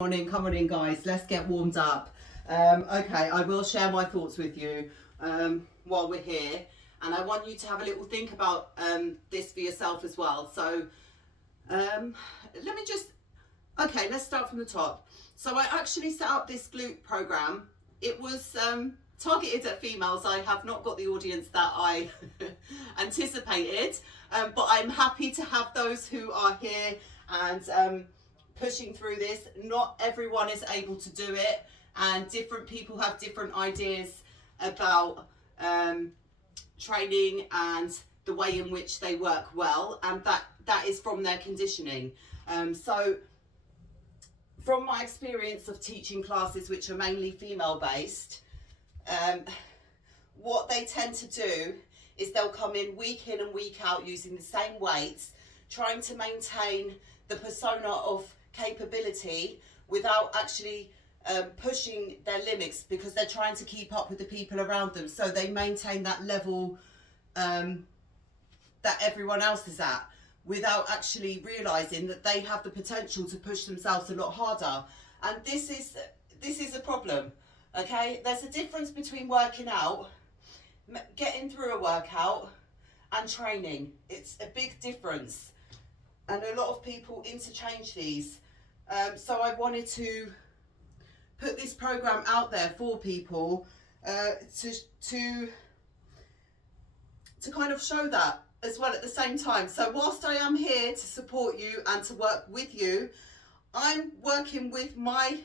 Come on in guys, let's get warmed up. Okay, I will share my thoughts with you while we're here, and I want you to have a little think about this for yourself as well. So let's start from the top. So I actually set up this glute program. It was targeted at females. I have not got the audience that I anticipated, but I'm happy to have those who are here and pushing through this. Not everyone is able to do it, and different people have different ideas about training and the way in which they work well, and that is from their conditioning. So from my experience of teaching classes which are mainly female based, what they tend to do is they'll come in and week out using the same weights, trying to maintain the persona of capability without actually pushing their limits, because they're trying to keep up with the people around them. So they maintain that level that everyone else is at, without actually realizing that they have the potential to push themselves a lot harder. And this is a problem. Okay, there's a difference between working out, getting through a workout, and training. It's a big difference, and a lot of people interchange these. So I wanted to put this program out there for people to kind of show that as well at the same time. So whilst I am here to support you and to work with you, I'm working with my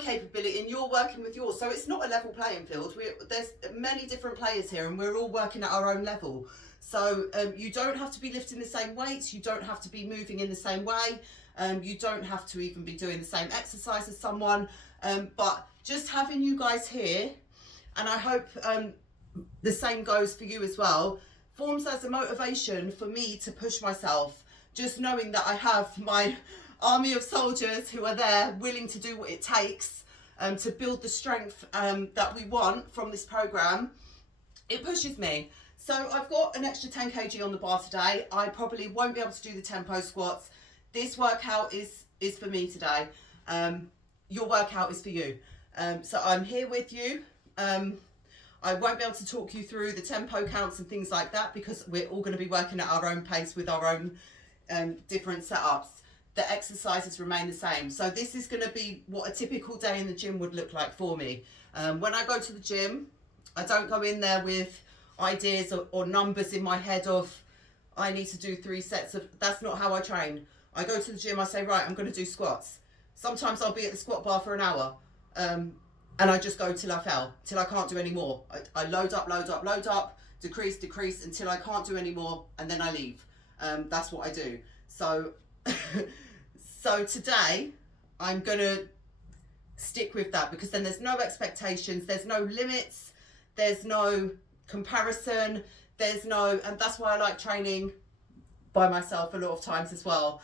capability and you're working with yours. So it's not a level playing field. There's many different players here and we're all working at our own level. So you don't have to be lifting the same weights, you don't have to be moving in the same way, you don't have to even be doing the same exercise as someone, but just having you guys here, and I hope the same goes for you as well, forms as a motivation for me to push myself, just knowing that I have my army of soldiers who are there willing to do what it takes to build the strength that we want from this program. It pushes me. So I've got an extra 10 kg on the bar today. I probably won't be able to do the tempo squats. This workout is for me today. Your workout is for you. So I'm here with you. I won't be able to talk you through the tempo counts and things like that, because we're all going to be working at our own pace with our own different setups. The exercises remain the same. So this is going to be what a typical day in the gym would look like for me. When I go to the gym, I don't go in there with ideas or numbers in my head of I need to do 3 sets of. That's not how I train. I go to the gym, I say, right, I'm going to do squats. Sometimes I'll be at the squat bar for an hour, and I just go till I can't do any more. I load up, decrease until I can't do any more, and then I leave. That's what I do. So so today I'm gonna stick with that, because then there's no expectations, there's no limits, there's no comparison, and that's why I like training by myself a lot of times as well,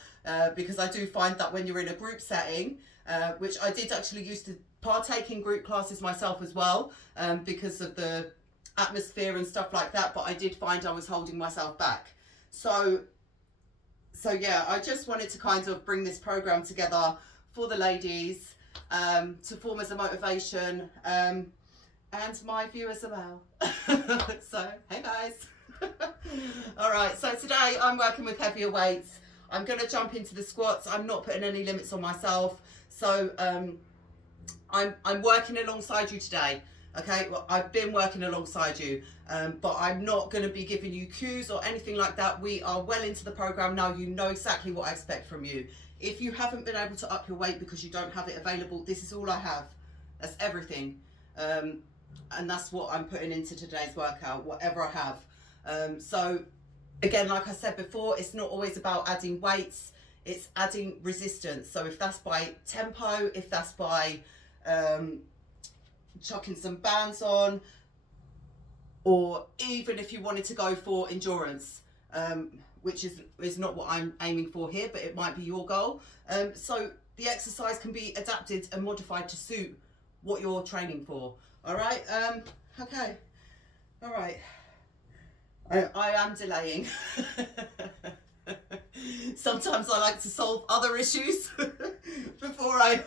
because I do find that when you're in a group setting, which I did actually used to partake in group classes myself as well, because of the atmosphere and stuff like that, but I did find I was holding myself back. So yeah, I just wanted to kind of bring this program together for the ladies, to form as a motivation, and my viewers as well. So, hey guys. All right, so today I'm working with heavier weights. I'm going to jump into the squats. I'm not putting any limits on myself. So I'm working alongside you today. Okay, well, I've been working alongside you, but I'm not going to be giving you cues or anything like that. We are well into the program now. You know exactly what I expect from you. If you haven't been able to up your weight because you don't have it available, this is all I have. That's everything. And that's what I'm putting into today's workout, whatever I have. So again, like I said before, it's not always about adding weights, it's adding resistance. So if that's by tempo, if that's by chucking some bands on, or even if you wanted to go for endurance, which is not what I'm aiming for here, but it might be your goal. So the exercise can be adapted and modified to suit what you're training for. All right. Okay. All right. I am delaying. Sometimes I like to solve other issues before I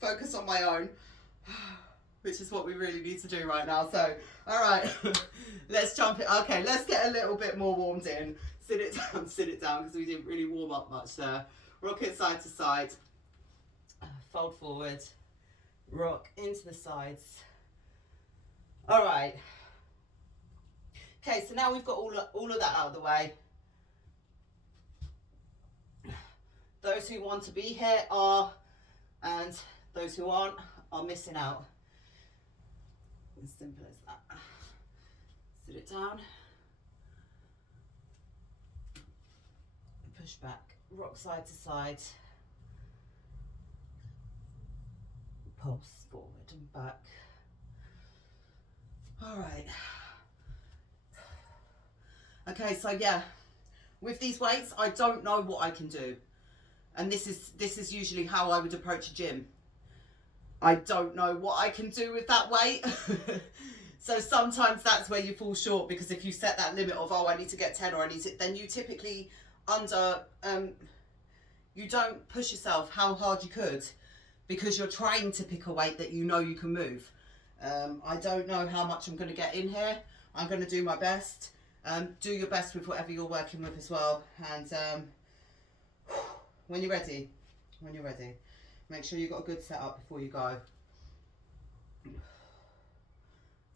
focus on my own, which is what we really need to do right now. So, all right, let's jump it. Okay, let's get a little bit more warmed in. Sit it down, because we didn't really warm up much there. Rock it side to side. Fold forward. Rock into the sides. All right. Okay, so now we've got all of that out of the way. Those who want to be here are, and those who aren't are missing out. As simple as that. Sit it down. Push back. Rock side to side. Pulse forward and back. All right. Okay, so yeah, with these weights, I don't know what I can do. And this is usually how I would approach a gym. I don't know what I can do with that weight. So sometimes that's where you fall short, because if you set that limit of, oh, I need to get 10, or I need to, then you typically you don't push yourself how hard you could, because you're trying to pick a weight that you know you can move. I don't know how much I'm going to get in here. I'm going to do my best. Do your best with whatever you're working with as well. And when you're ready, make sure you've got a good setup before you go.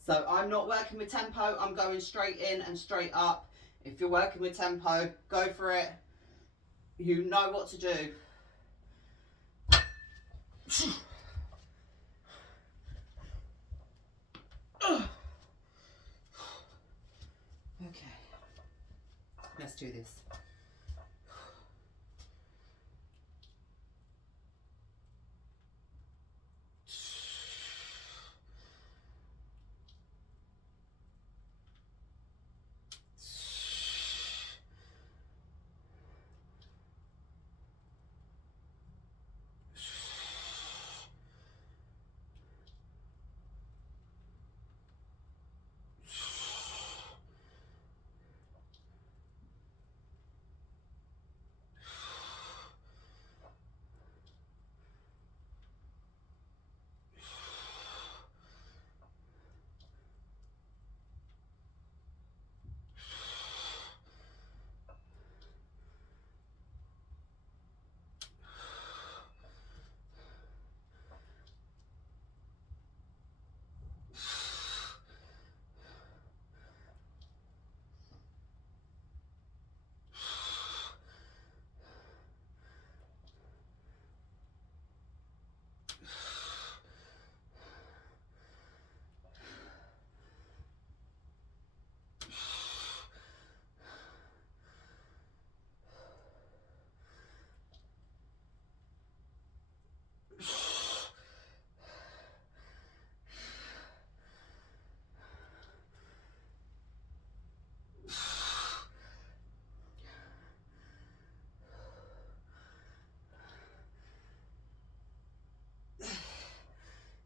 So I'm not working with tempo, I'm going straight in and straight up. If you're working with tempo, go for it. You know what to do. Okay, let's do this.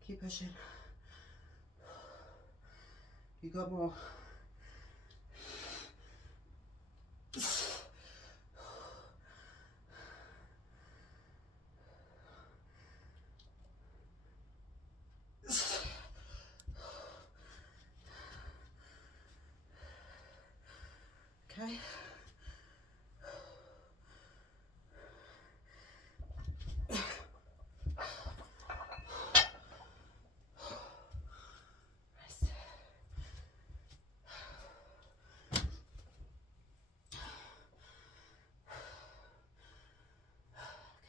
Keep pushing. You got more. Okay.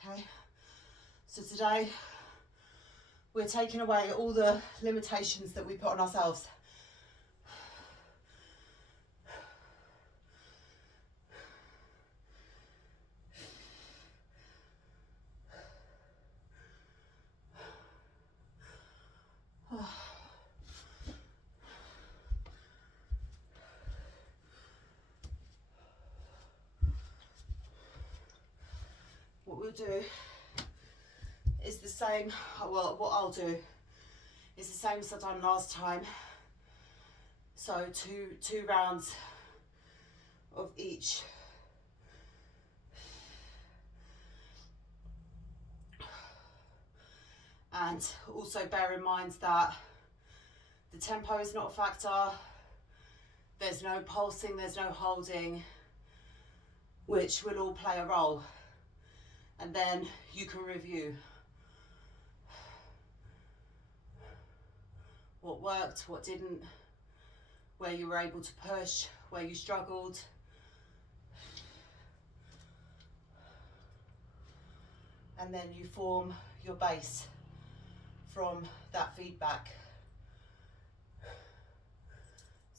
Okay, so today we're taking away all the limitations that we put on ourselves. What we'll do is the same, well, what I'll do is the same as I done last time. So two rounds of each And also bear in mind that the tempo is not a factor. There's no pulsing, there's no holding, which will all play a role. And then you can review what worked, what didn't, where you were able to push, where you struggled. And then you form your base from that feedback.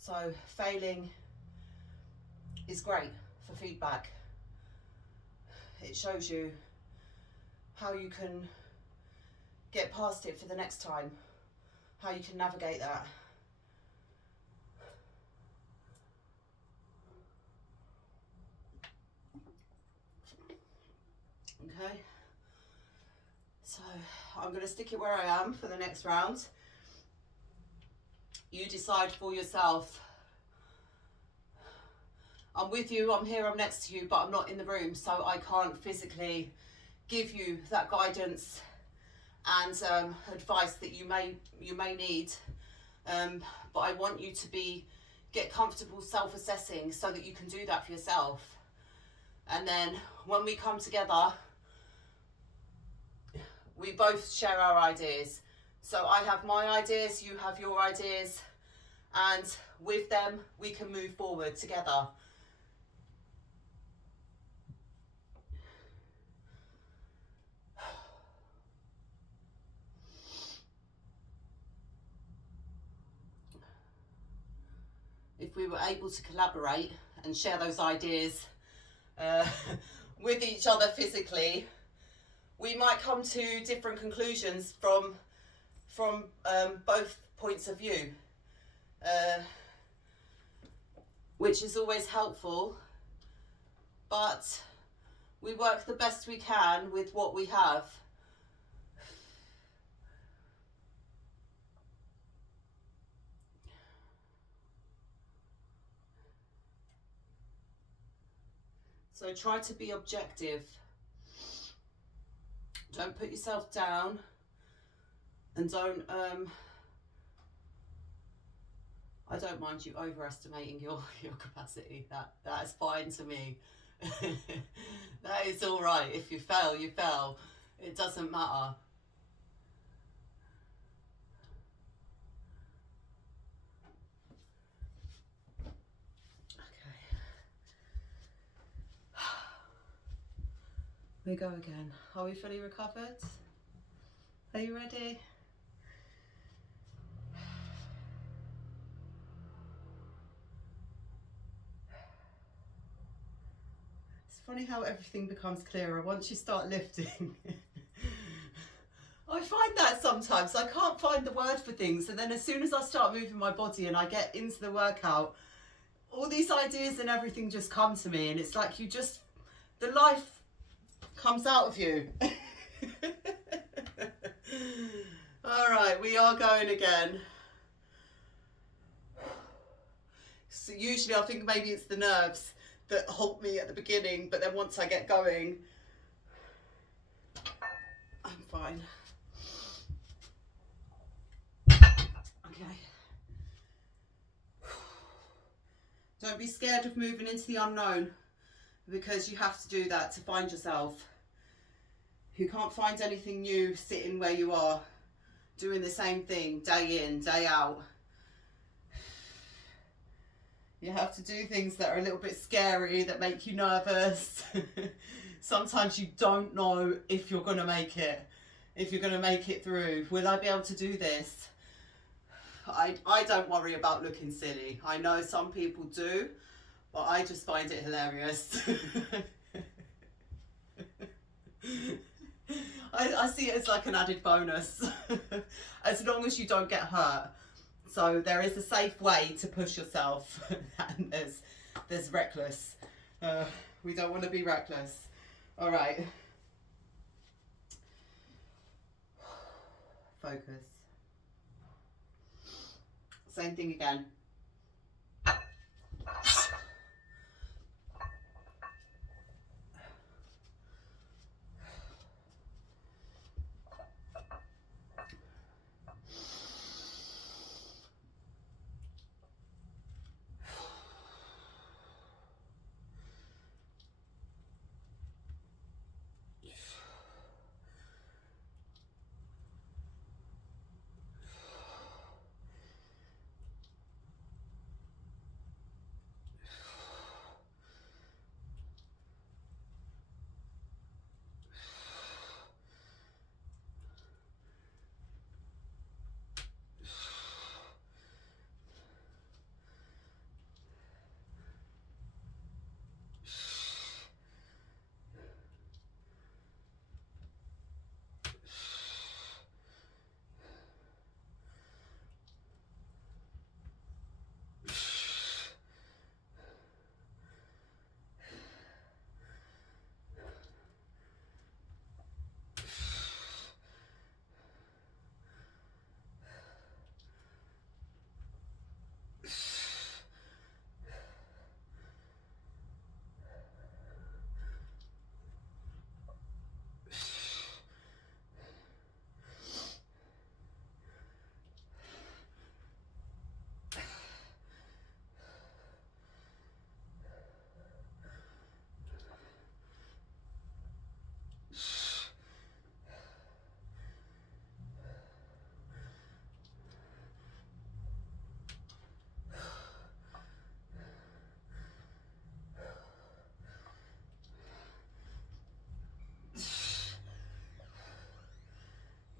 So failing is great for feedback. It shows you how you can get past it for the next time, how you can navigate that. Okay, so I'm going to stick it where I am for the next round. You decide for yourself. I'm with you, I'm here, I'm next to you, but I'm not in the room, so I can't physically give you that guidance and advice that you may need. But I want you to get comfortable self-assessing so that you can do that for yourself. And then when we come together, we both share our ideas. So I have my ideas, you have your ideas, and with them we can move forward together. If we were able to collaborate and share those ideas with each other physically, we might come to different conclusions from both points of view, which is always helpful, but we work the best we can with what we have. So try to be objective. Don't put yourself down, and don't, I don't mind you overestimating your capacity. That is fine to me. That is all right. If you fail, you fail. It doesn't matter. We go again. Are we fully recovered? Are you ready? It's funny how everything becomes clearer once you start lifting. I find that sometimes I can't find the word for things, and then as soon as I start moving my body and I get into the workout, all these ideas and everything just come to me, and it's like the life comes out of you. All right, we are going again. So usually I think maybe it's the nerves that halt me at the beginning, but then once I get going, I'm fine. Okay. Don't be scared of moving into the unknown, because you have to do that to find yourself. You can't find anything new sitting where you are, doing the same thing day in, day out. You have to do things that are a little bit scary, that make you nervous. Sometimes you don't know if you're going to make it, if you're going to make it through. Will I be able to do this? I don't worry about looking silly. I know some people do, but I just find it hilarious. I see it as like an added bonus, as long as you don't get hurt. So there is a safe way to push yourself, and there's reckless. We don't want to be reckless. All right. Focus. Same thing again.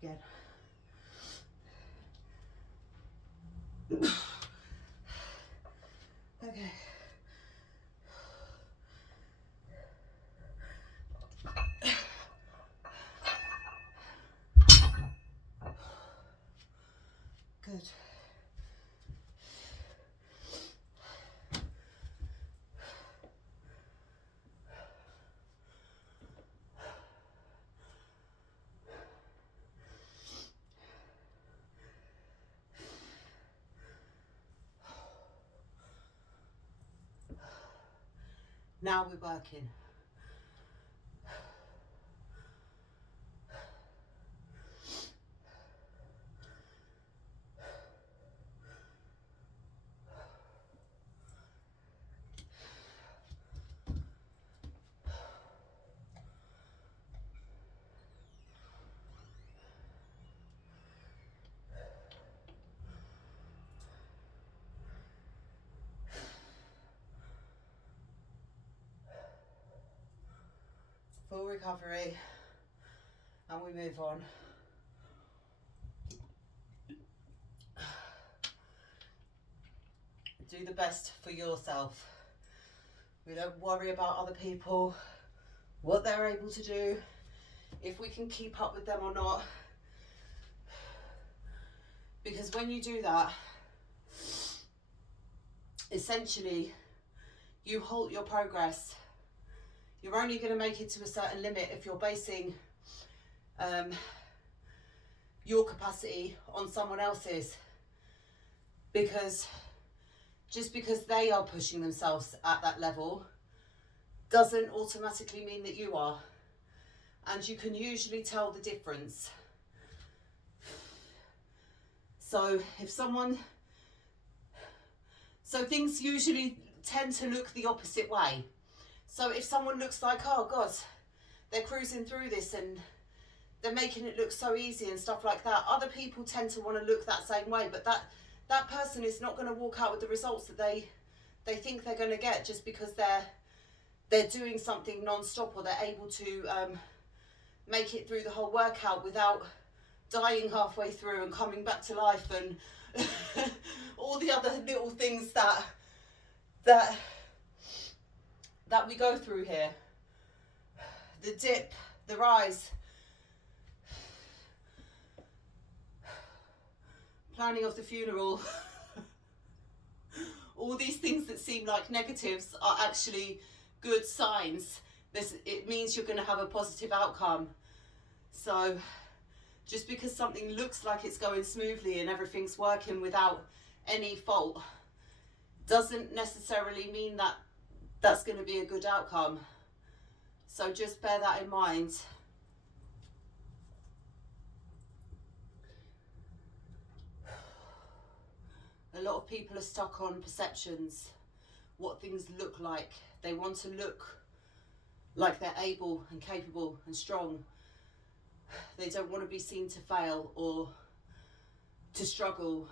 Again. Okay. Good. Now we're working. Full recovery, and we move on. Do the best for yourself. We don't worry about other people, what they're able to do, if we can keep up with them or not. Because when you do that, essentially, you halt your progress. You're only going to make it to a certain limit if you're basing your capacity on someone else's. Because just because they are pushing themselves at that level doesn't automatically mean that you are. And you can usually tell the difference. So things usually tend to look the opposite way. So if someone looks like, oh God, they're cruising through this and they're making it look so easy and stuff like that, other people tend to want to look that same way, but that person is not going to walk out with the results that they think they're going to get just because they're doing something non-stop, or they're able to make it through the whole workout without dying halfway through and coming back to life and all the other little things that we go through here. The dip, the rise, planning of the funeral. All these things that seem like negatives are actually good signs. It means you're going to have a positive outcome. So just because something looks like it's going smoothly and everything's working without any fault doesn't necessarily mean that that's going to be a good outcome. So just bear that in mind. A lot of people are stuck on perceptions, what things look like. They want to look like they're able and capable and strong. They don't want to be seen to fail or to struggle.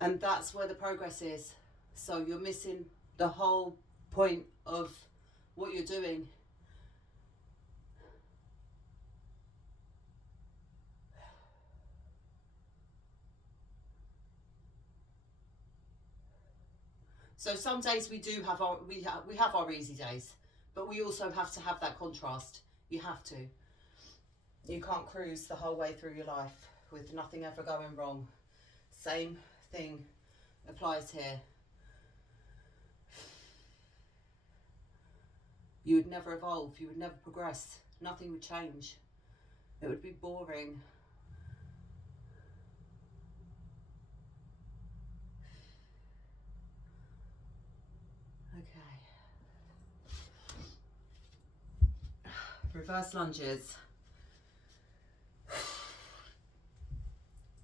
And that's where the progress is. So you're missing the whole point of what you're doing. So some days we have our easy days, but we also have to have that contrast. You have to. You can't cruise the whole way through your life with nothing ever going wrong. Same thing applies here. You would never evolve, you would never progress, nothing would change. It would be boring. Okay. Reverse lunges.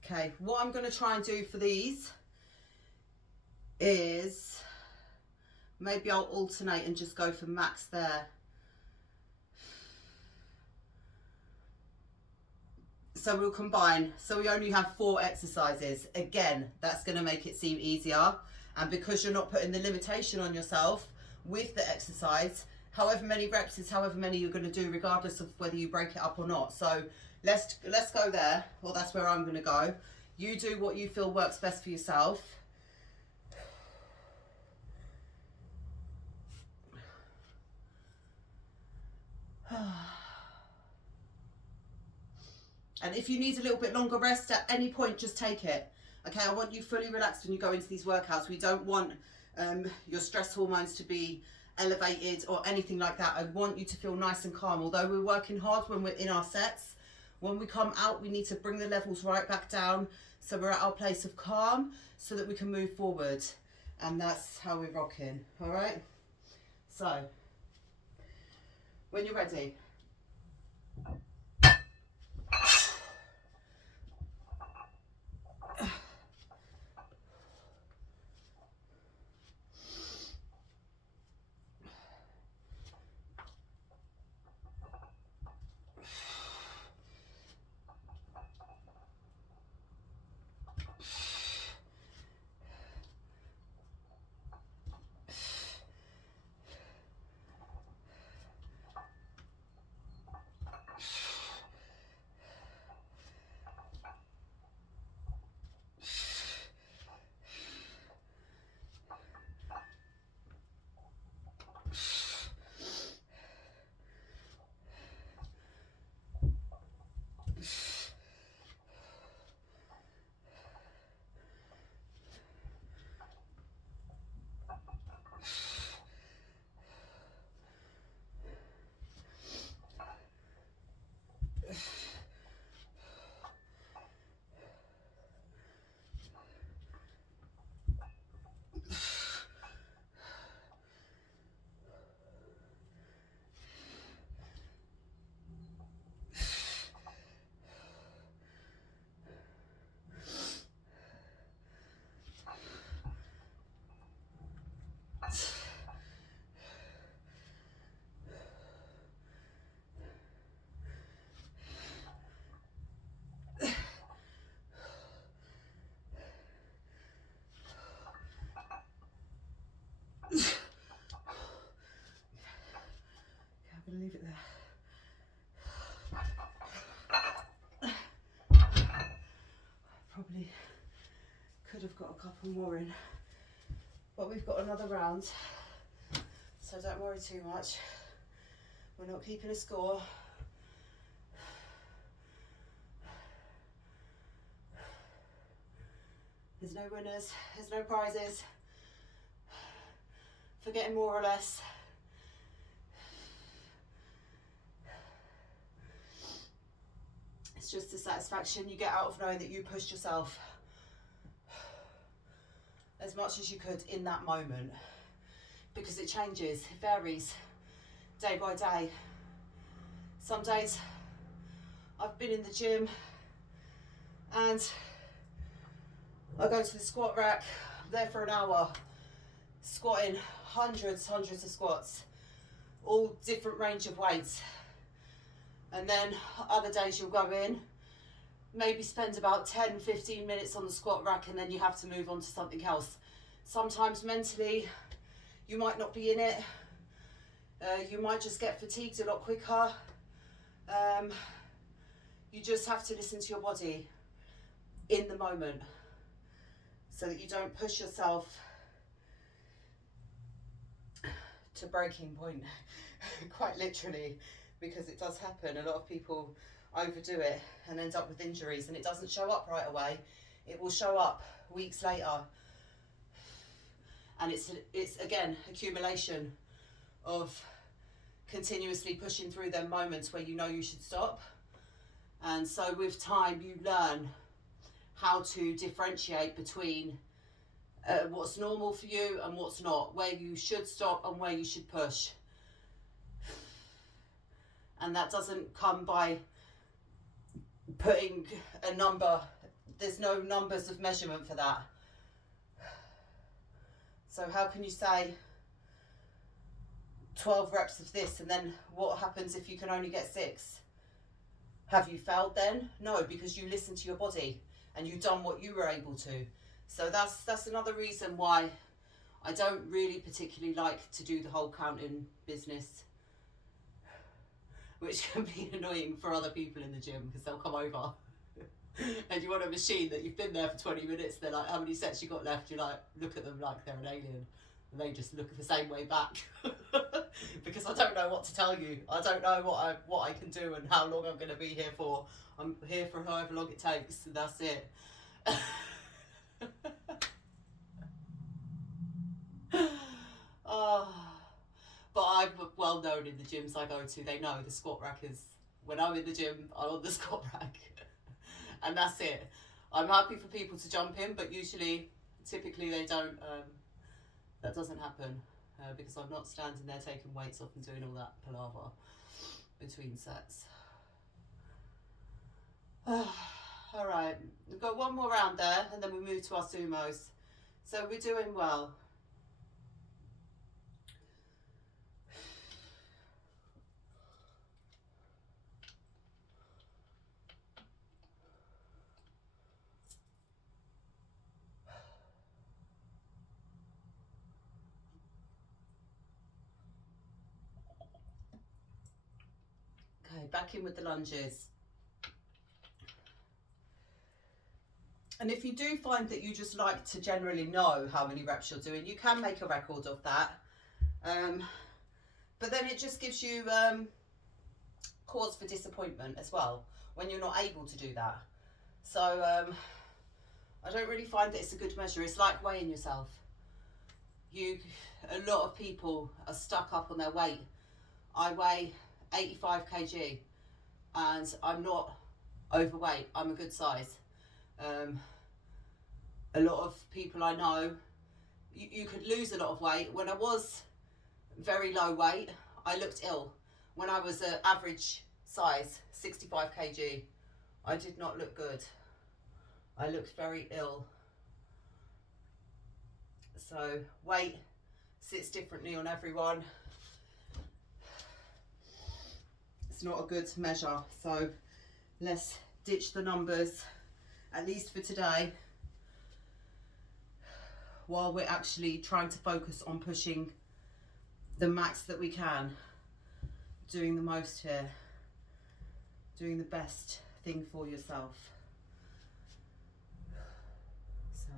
Okay, what I'm going to try and do for these is maybe I'll alternate and just go for max there. So we'll combine. So we only have 4 exercises. Again, that's going to make it seem easier. And because you're not putting the limitation on yourself with the exercise, however many reps is however many you're going to do, regardless of whether you break it up or not. So Let's go there. Well, that's where I'm going to go. You do what you feel works best for yourself. And if you need a little bit longer rest at any point, just take it. Okay, I want you fully relaxed when you go into these workouts. We don't want your stress hormones to be elevated or anything like that. I want you to feel nice and calm. Although we're working hard when we're in our sets, when we come out, we need to bring the levels right back down so we're at our place of calm so that we can move forward. And that's how we're rocking, all right? So, when you're ready, leave it there. Probably could have got a couple more in, but we've got another round, so don't worry too much. We're not keeping a score. There's no winners, there's no prizes. For getting more or less. It's just the satisfaction you get out of knowing that you pushed yourself as much as you could in that moment, because it changes, it varies day by day. Some days I've been in the gym and I go to the squat rack, I'm there for an hour, squatting hundreds of squats, all different range of weights. And then other days you'll go in, maybe spend about 10-15 minutes on the squat rack, and then you have to move on to something else. Sometimes mentally you might not be in it, you might just get fatigued a lot quicker. You just have to listen to your body in the moment so that you don't push yourself to breaking point, quite literally, because it does happen. A lot of people overdo it and end up with injuries, and it doesn't show up right away. It will show up weeks later, and it's again accumulation of continuously pushing through them moments where you know you should stop. And so with time you learn how to differentiate between what's normal for you and what's not, where you should stop and where you should push. And that doesn't come by putting a number. There's no numbers of measurement for that. So how can you say 12 reps of this, and then what happens if you can only get 6? Have you failed then? No, because you listened to your body and you've done what you were able to. So that's another reason why I don't really particularly like to do the whole counting business. which can be annoying for other people in the gym because they'll come over and you want a machine that you've been there for 20 minutes. They're like, how many sets you got left? You like look at them like they're an alien, and they just look the same way back because I don't know what to tell you. I don't know what I can do and how long I'm going to be here for. I'm here for however long it takes, and that's it. Oh, but I'm well known in the gyms I go to. They know the squat rack is, when I'm in the gym, I'm on the squat rack. And that's it. I'm happy for people to jump in, but typically they don't, that doesn't happen because I'm not standing there taking weights off and doing all that palaver between sets. All right, we've got one more round there and then we move to our sumos. So we're doing well. Okay, back in with the lunges. And if you do find that you just like to generally know how many reps you're doing, you can make a record of that. But then it just gives you cause for disappointment as well when you're not able to do that. So I don't really find that it's a good measure. It's like weighing yourself. A lot of people are stuck up on their weight. I weigh 85 kg and I'm not overweight. I'm a good size. A lot of people I know, you could lose a lot of weight. When I was very low weight, I looked ill. When I was an average size, 65 kg, I did not look good. I looked very ill. So weight sits differently on everyone. It's not a good measure. So let's ditch the numbers, at least for today, while we're actually trying to focus on pushing the max that we can, doing the most here, doing the best thing for yourself. So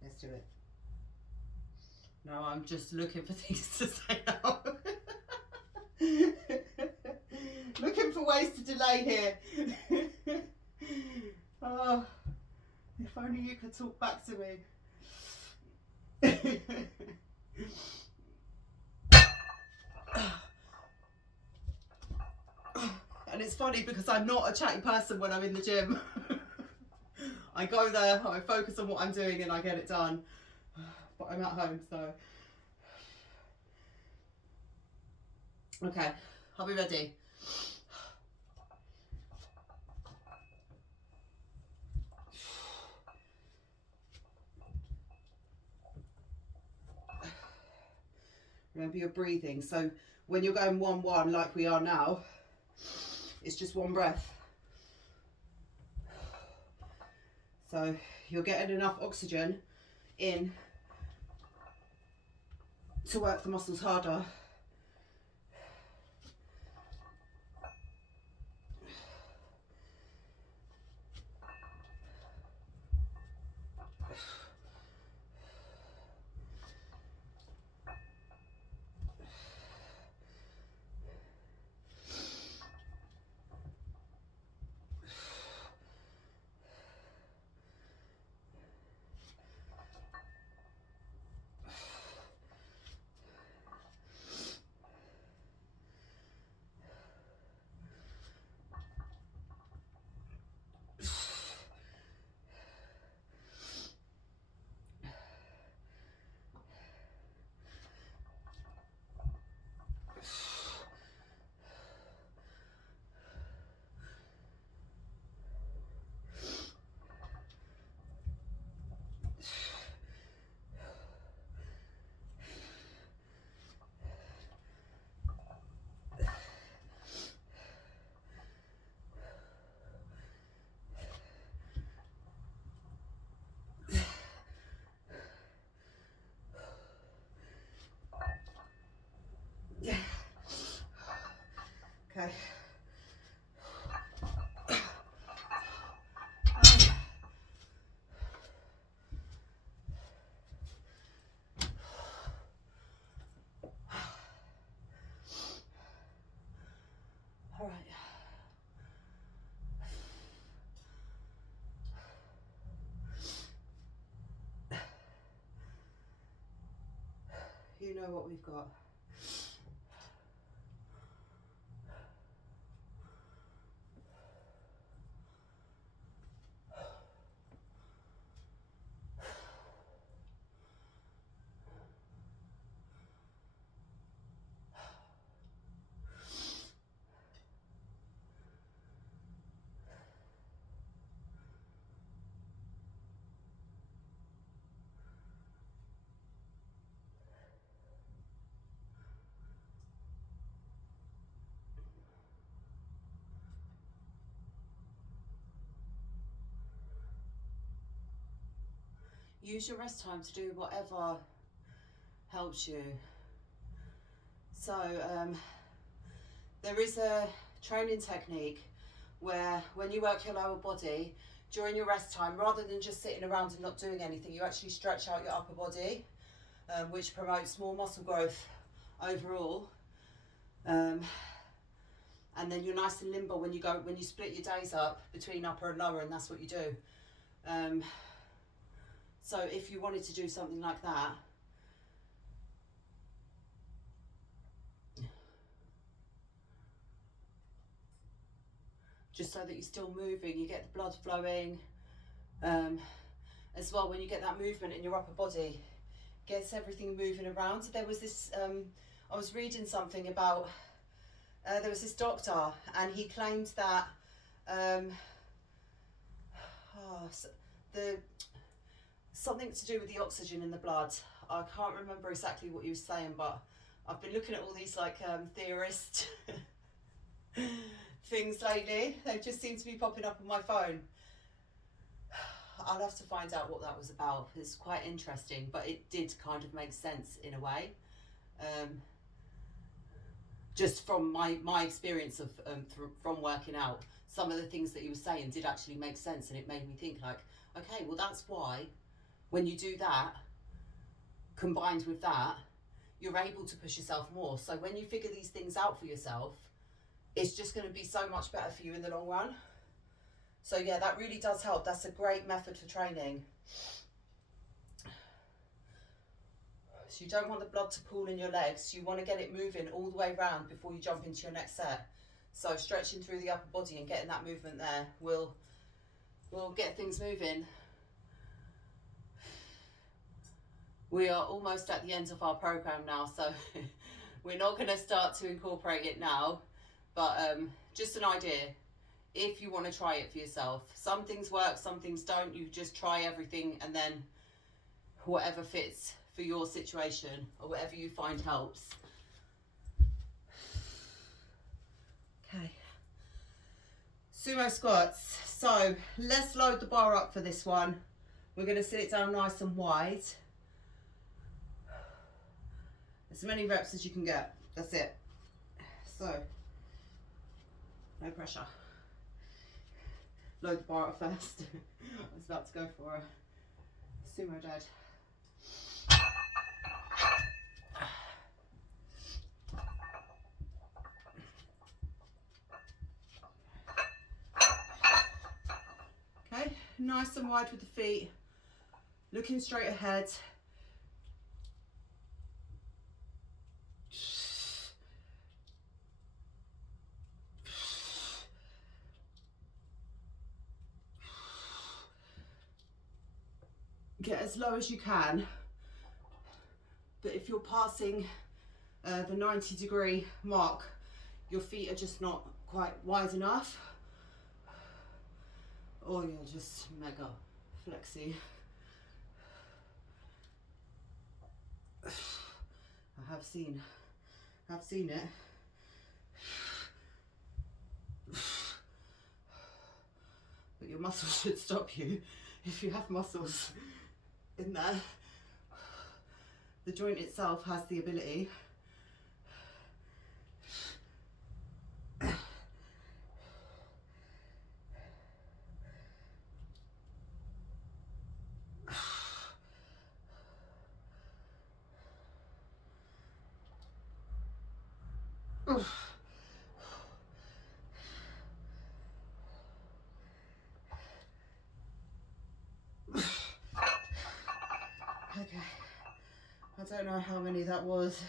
let's do it. No, I'm just looking for things to say now. Looking for ways to delay here. Oh, if only you could talk back to me. And it's funny because I'm not a chatty person when I'm in the gym. I go there, I focus on what I'm doing and I get it done. But I'm at home, so. Okay, I'll be ready. Remember your breathing. So when you're going 1-1 like we are now, it's just one breath. So you're getting enough oxygen in to work the muscles harder. You know what we've got. Use your rest time to do whatever helps you. So there is a training technique where when you work your lower body during your rest time, rather than just sitting around and not doing anything, you actually stretch out your upper body, which promotes more muscle growth overall. And then you're nice and limber when you split your days up between upper and lower, and that's what you do. So if you wanted to do something like that, just so that you're still moving, you get the blood flowing. As well, when you get that movement in your upper body, gets everything moving around. There was this, I was reading something about, there was this doctor, and he claimed that something to do with the oxygen in the blood. I can't remember exactly what he was saying, but I've been looking at all these like theorist things lately. They just seem to be popping up on my phone. I'll have to find out what that was about. It's quite interesting, but it did kind of make sense in a way. Just from my experience of from working out, some of the things that he was saying did actually make sense, and it made me think like, okay, well that's why when you do that, combined with that, you're able to push yourself more. So when you figure these things out for yourself, it's just going to be so much better for you in the long run. So yeah, that really does help. That's a great method for training. So you don't want the blood to pool in your legs. You want to get it moving all the way around before you jump into your next set. So stretching through the upper body and getting that movement there will get things moving. We are almost at the end of our program now, so we're not going to start to incorporate it now, but just an idea if you want to try it for yourself. Some things work, some things don't. You just try everything, and then whatever fits for your situation or whatever you find helps. Okay, sumo squats. So let's load the bar up for this one. We're going to sit it down nice and wide. As many reps as you can get. That's it. So no pressure. Load the bar up first. I was about to go for a sumo dead. Okay, nice and wide with the feet, looking straight ahead. Get as low as you can, but if you're passing the 90-degree mark, your feet are just not quite wide enough, or you're just mega flexy. I have seen it. But your muscles should stop you if you have muscles in there. The joint itself has the ability Okay, don't know how many that was.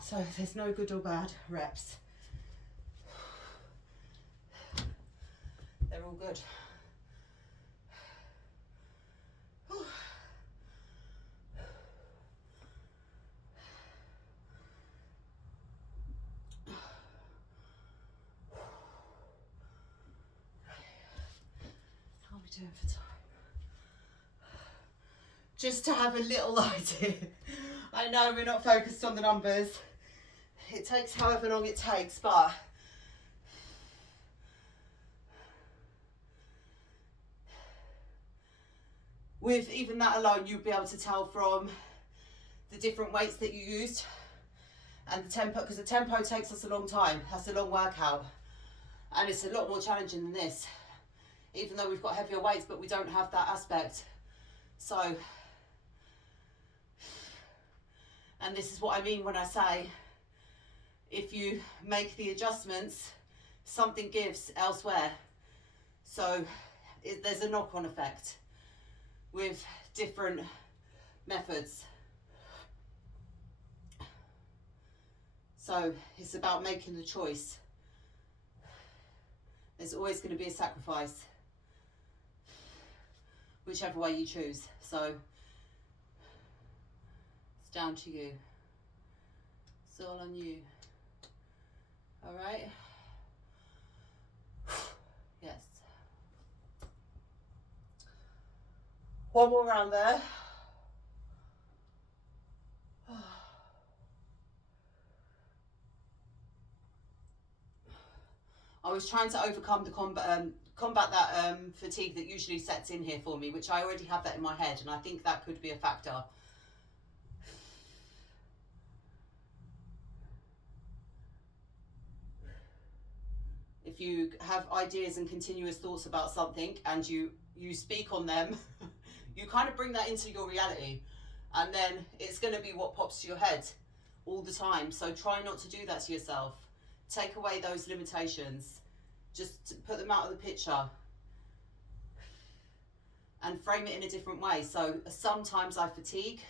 So there's no good or bad reps. They're all good. How are we doing for time? Just to have a little idea. I know we're not focused on the numbers. It takes however long it takes, but with even that alone, you'll be able to tell from the different weights that you used and the tempo, because the tempo takes us a long time. That's a long workout, and it's a lot more challenging than this, even though we've got heavier weights, but we don't have that aspect. So, and this is what I mean when I say, if you make the adjustments, something gives elsewhere. So there's a knock-on effect with different methods. So it's about making the choice. There's always going to be a sacrifice, whichever way you choose. So it's down to you. It's all on you. All right? Yes. One more round there. I was trying to overcome the combat that fatigue that usually sets in here for me, which I already have that in my head, and I think that could be a factor. If you have ideas and continuous thoughts about something and you speak on them, you kind of bring that into your reality, and then it's going to be what pops to your head all the time. So try not to do that to yourself. Take away those limitations. Just put them out of the picture and frame it in a different way. So sometimes I fatigue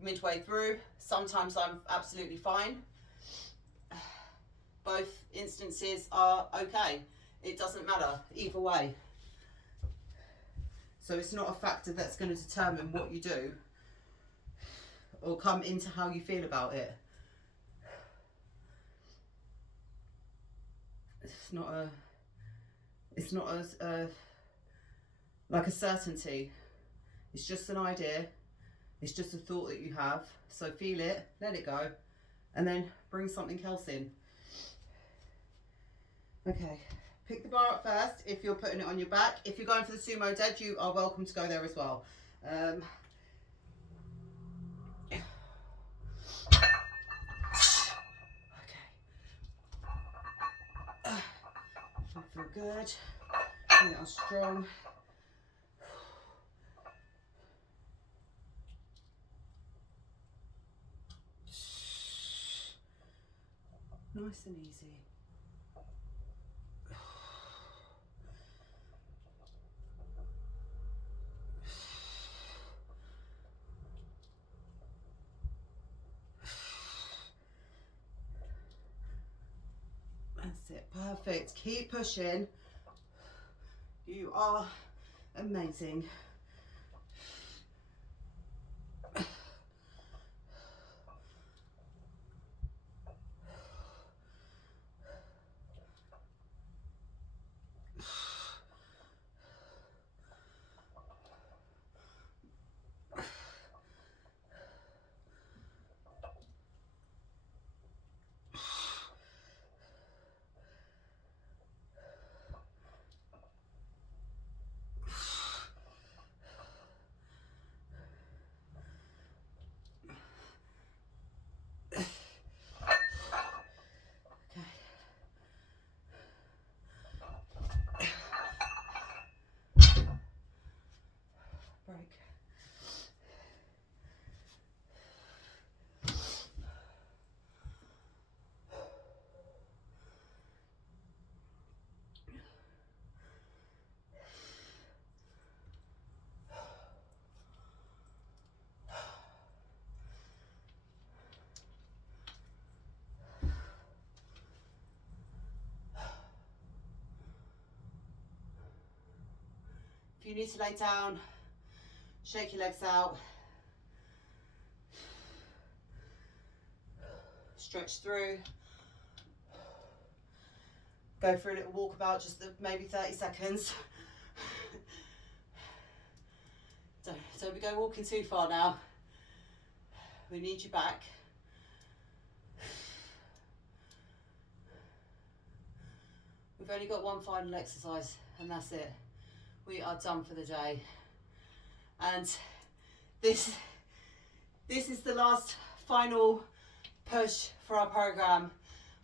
midway through, sometimes I'm absolutely fine. Both instances are okay. It doesn't matter either way. So it's not a factor that's going to determine what you do or come into how you feel about it. It's not like a certainty. It's just an idea. It's just a thought that you have. So feel it, let it go, and then bring something else in. Okay, pick the bar up first if you're putting it on your back. If you're going for the sumo dead, you are welcome to go there as well. I feel good. Bring it on strong. Nice and easy. That's it, perfect. Keep pushing. You are amazing. If you need to lay down, shake your legs out, stretch through, go for a little walkabout, just maybe 30 seconds. Don't we go walking too far now. We need you back. We've only got one final exercise and that's it. We are done for the day. And this is the last final push for our program.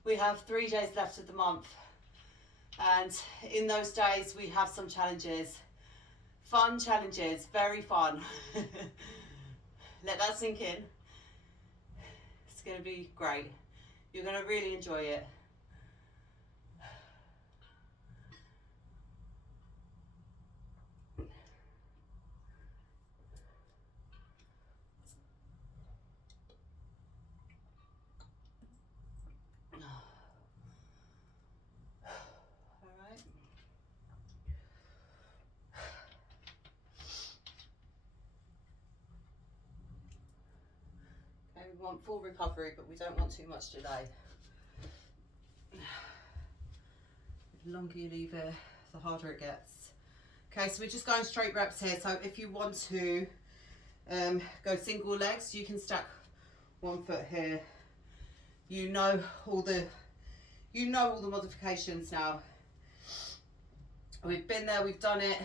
We have 3 days left of the month. And in those days we have some challenges. Fun challenges, very fun. Let that sink in. It's going to be great. You're going to really enjoy it. We want full recovery, but we don't want too much delay. The longer you leave it, the harder it gets. Okay, so we're just going straight reps here. So if you want to go single legs, you can stack 1 foot here. You know all the modifications now. We've been there, we've done it.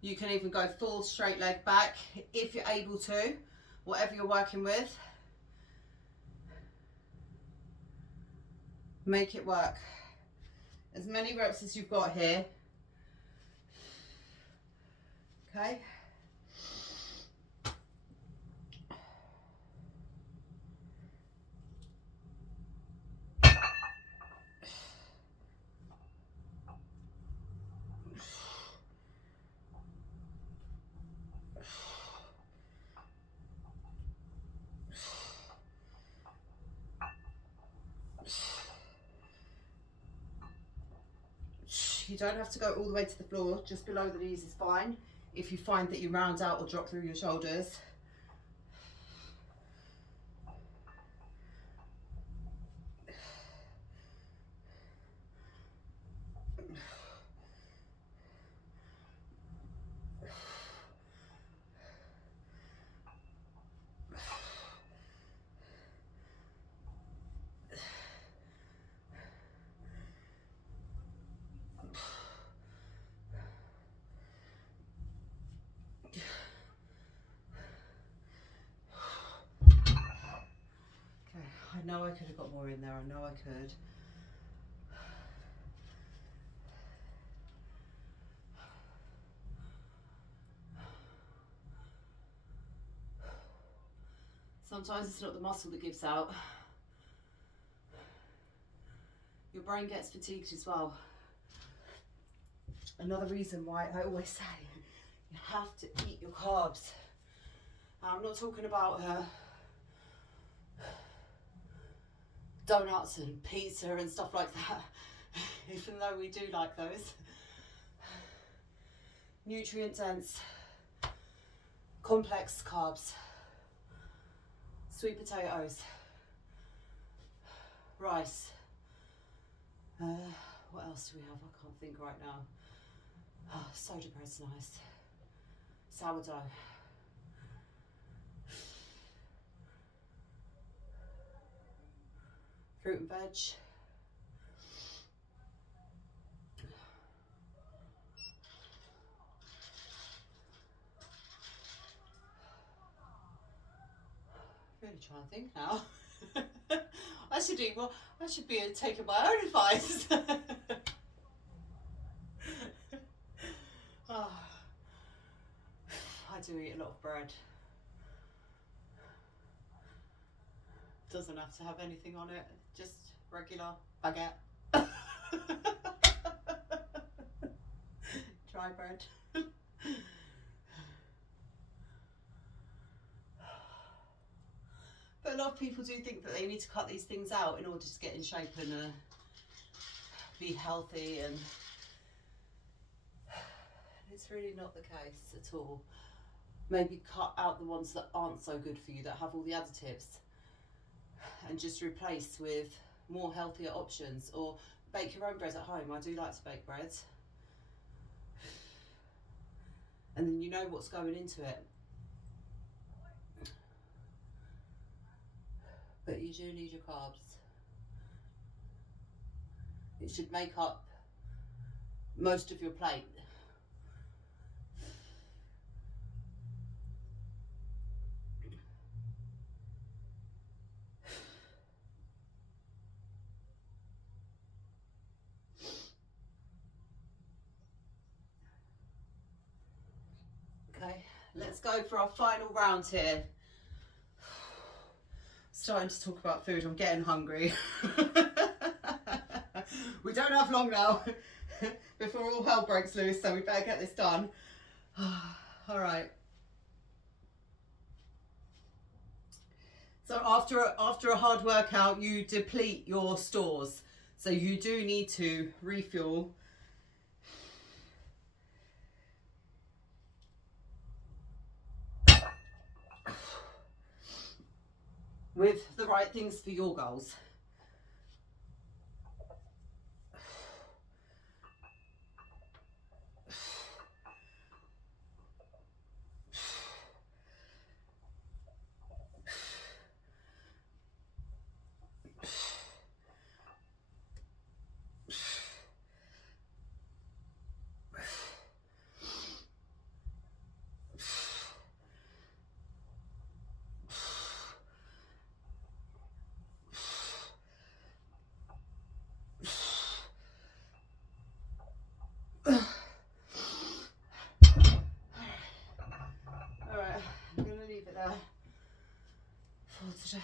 You can even go full straight leg back if you're able to, whatever you're working with. Make it work. As many reps as you've got here. Okay. You don't have to go all the way to the floor, just below the knees is fine. If you find that you round out or drop through your shoulders. I know I could have got more in there, I know I could. Sometimes it's not the muscle that gives out. Your brain gets fatigued as well. Another reason why I always say you have to eat your carbs. I'm not talking about donuts and pizza and stuff like that, even though we do like those. Nutrient dense, complex carbs, sweet potatoes, rice. What else do we have? I can't think right now. Oh, soda bread's nice. Sourdough. Fruit and veg. Really trying to think now. I should eat more. I should be taking my own advice. Oh, I do eat a lot of bread. Doesn't have to have anything on it, just regular baguette. Dry bread. But a lot of people do think that they need to cut these things out in order to get in shape and be healthy, and it's really not the case at all. Maybe cut out the ones that aren't so good for you, that have all the additives, and just replace with more healthier options, or bake your own bread at home. I do like to bake bread, and then you know what's going into it. But you do need your carbs. It should make up most of your plate. Okay, let's go for our final round here. Starting to talk about food, I'm getting hungry. We don't have long now before all hell breaks loose, so we better get this done. All right. So after a hard workout, you deplete your stores. So you do need to refuel. With the right things for your goals. Alright, I'm going to leave it there for today.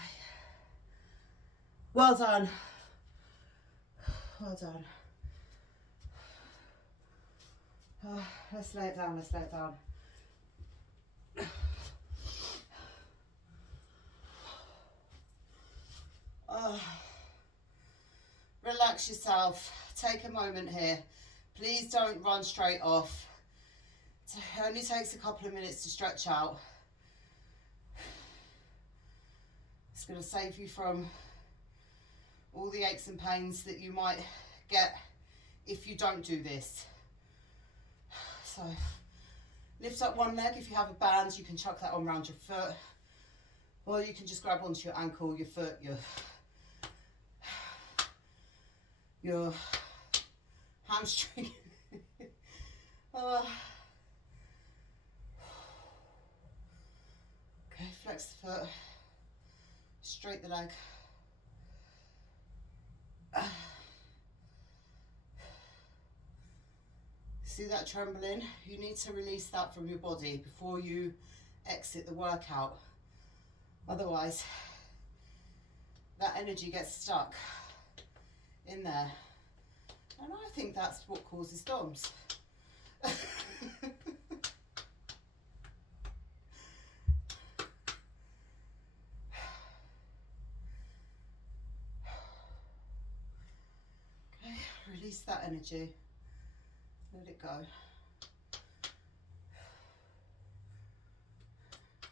Well done. Well done. Let's lay it down, let's lay it down. Relax yourself. Take a moment here. Please don't run straight off. It only takes a couple of minutes to stretch out. It's going to save you from all the aches and pains that you might get if you don't do this. So lift up one leg. If you have a band, you can chuck that on around your foot, or you can just grab onto your ankle, your foot, your hamstring. Okay, flex the foot, straight the leg. See that trembling? You need to release that from your body before you exit the workout. Otherwise, that energy gets stuck in there. And I think that's what causes DOMS. Okay, release that energy. Let it go.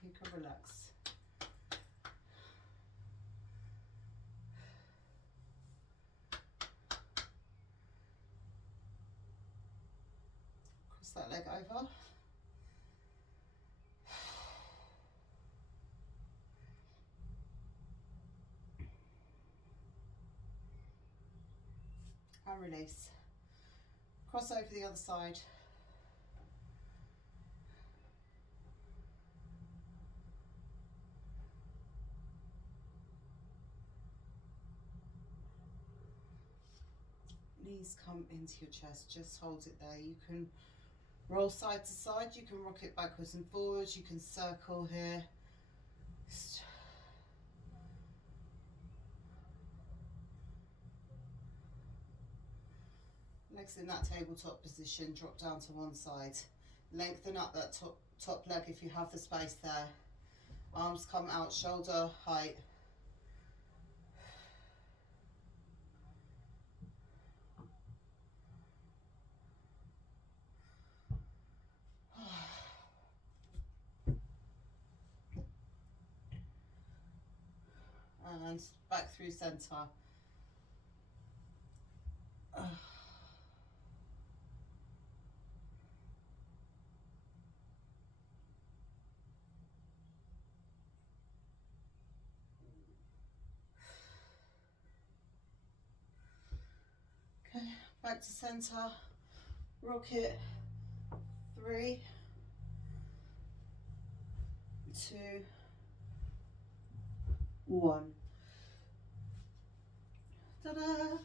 You can relax. Cross that leg over. And release. Cross over the other side. Knees come into your chest, just hold it there. You can roll side to side, you can rock it backwards and forwards, you can circle here. Legs in that tabletop position, drop down to one side. Lengthen up that top leg if you have the space there. Arms come out shoulder height. and back through center. Okay, back to center, rock it, 3, 2, 1. Ta-da!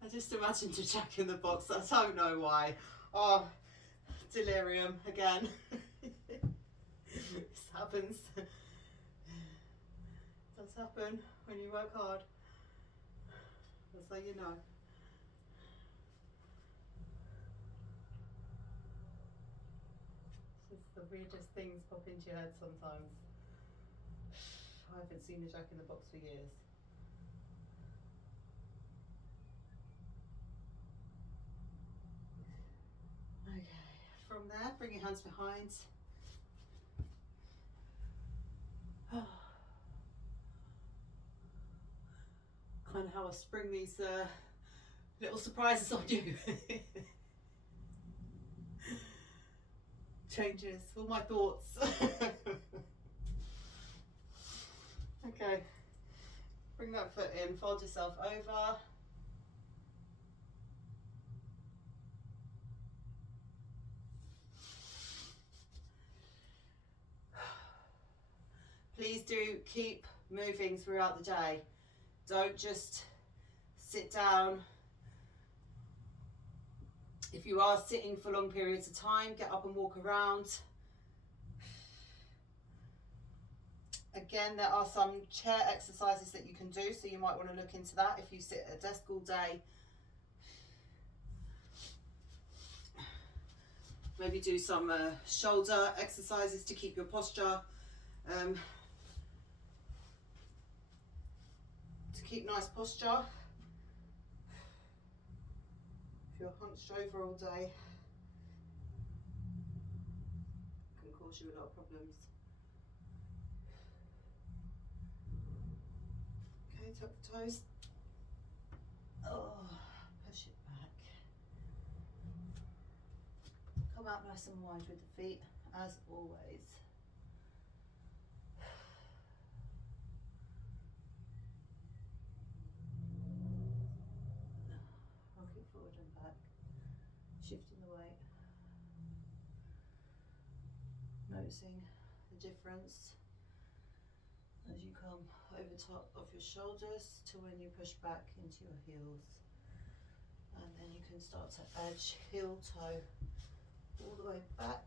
I just imagined a Jack in the Box. I don't know why. Oh, delirium again. This happens. It does happen when you work hard. Just so you know. Just the weirdest things pop into your head sometimes. I haven't seen a Jack in the Box for years. Okay, from there, bring your hands behind. Kind of how I spring these little surprises on you. Changes all my thoughts. Okay, bring that foot in, fold yourself over. Please do keep moving throughout the day. Don't just sit down. If you are sitting for long periods of time, get up and walk around. Again, there are some chair exercises that you can do, so you might want to look into that if you sit at a desk all day. Maybe do some shoulder exercises to keep your posture, to keep nice posture. If you're hunched over all day, it can cause you a lot of problems. Okay, tuck the toes. Oh, push it back. Come out nice and wide with the feet, as always. Rock it forward and back, shifting the weight. Noticing the difference as you come over top of your shoulders to when you push back into your heels. And then you can start to edge heel toe all the way back,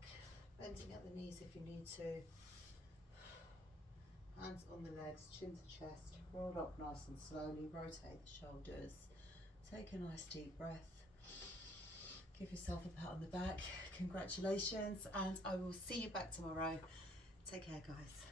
bending at the knees if you need to. Hands on the legs, chin to chest, rolled up nice and slowly, rotate the shoulders. Take a nice deep breath. Give yourself a pat on the back. Congratulations, and I will see you back tomorrow. Take care, guys.